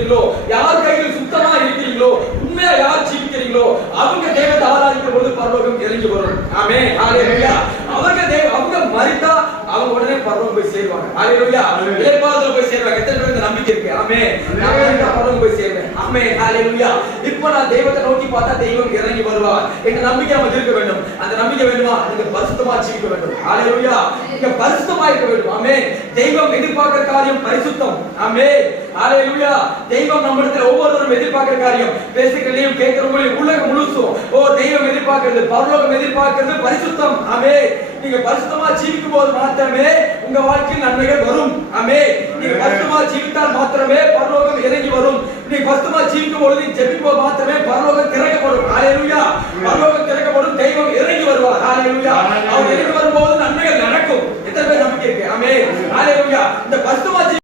ஜீவிக்கிறீங்களோ, யார் கையில் சுத்தமா இருக்கிறீங்களோ, உண்மையா யார் ஜீவிக்கிறீங்களோ, அவங்க தேவத்தை ஆராதிக்கும் போது பரலோகம் இறங்கி வரும். ஆமென். ஹalleluya. அவங்க மரித்தா அவங்க உடனே பரலோகம் போய் சேருவாங்க. ஹalleluya. இறைவாதத்துல போய் சேருவாங்க. எத்தனை பேருக்கு நம்பிக்கை இருக்கு? ஆமென். நான் மரித்தா பரலோகம் போய் சேருவேன். ஆமென். ஹalleluya. இப்போ நான் தெய்வத்தை நோக்கி பார்த்தா தெய்வம் இறங்கி வருவார் என்ற நம்பிக்கை நமக்கு இருக்க வேண்டும். அந்த நம்பிக்கை வேண்டுமா? நீங்க பரிசுத்தமா ஜீவிக்க வேண்டும். ஹalleluya. நீங்க பரிசுத்தமா இருக்க வேண்டும். ஆமென். தெய்வம் எதிர்பார்க்கிற காரியம் பரிசுத்தம். ஆமென். ஹalleluya. தெய்வம் நம்மிடத்தில் ஒவ்வொருவரும் எதிர்பார்க்கிற காரியம் பேசுகிறதையும் கேட்கிறவங்களையும் உலகம் முழுசும் தெய்வம் எதிர்பார்க்கிறது, பரலோகம் எதிர்பார்க்கிறது பரிசுத்தம். ஆமென். நீங்க பரிசுத்தமா ஜீவிக்கும் போது மாத்திரமே உங்க வாழ்க்கையில் நன்மைகள் வரும். ஆமென். நீங்க பரிசுத்தமா ஜீவித்தால் மாத்திரமே பரலோகம் இறங்கி வரும். நீங்க பரிசுத்தமா ஜீவிக்கும் பொழுது ஜெபிக்கும் போது மாத்திரமே பரலோகம் திறக்கப்படும். ஹalleluya. பரலோகம் திறக்கப்படும், தெய்வம் இறங்கி வருவார். ஹalleluya. அவர் இறங்கி வரும்போது நன்மைகள் நடக்கும். எத்தனை பேர் நம்பிக்கை இருக்கு? ஆமென். ஹalleluya. இந்த பரிசுத்தமா